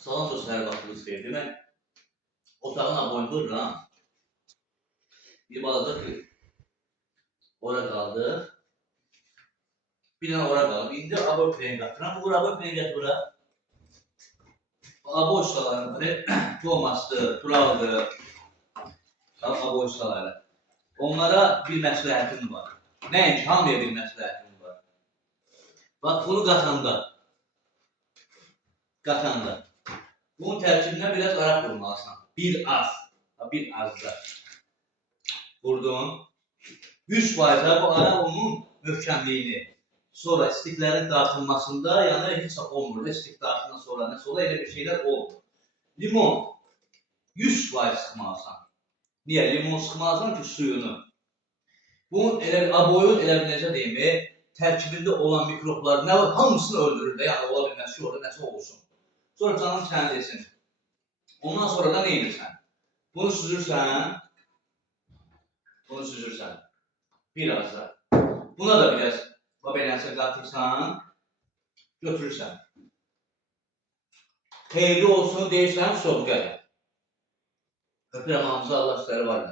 Salam dostlar, hər vaxtınız xeyir. Demək, otağın aboyunu vururam. Bir balaca ki, ora qaldı. Bir dənə ora qaldı. İndi aboy freni qatıram. Vur aboy freni gətir bura. Aboy ustaları, Thomas'dır, Tural'dır. Aboy ustaları. Onlara bir məsləhətim var. Nəyinki, hamıya bir məsləhətim var. Bax, bunu qatanda. Bunun tərkibinə biraz araq vurmalısan. Bir az da. Vurdum. 100% bu araq onun möhkəmliyini, sonra istiklərin dartılmasında, yəni heç olmur. İstik dartından sonra nəsə ola, elə bir şeylər olmur. Limon 100% sıxmalısan. Niyə? Limon sıxmalısan ki, suyunu. Bunun aboyun elə bir necə deyim, tərkibində olan mikroblar nə var? Hamısını öldürür də, yəni ola bilməz ki, orada nəsə olsun. Sonra canın kəndilsin. Ondan sonra da nə edirsən? Bunu süzürsən. Biraz da. Buna da biraz belənsə qatırsan, götürürsən. Xeyirli olsun deyirsən, soğuq gəlir. Öpürəm hamısı, Allah sizləri var.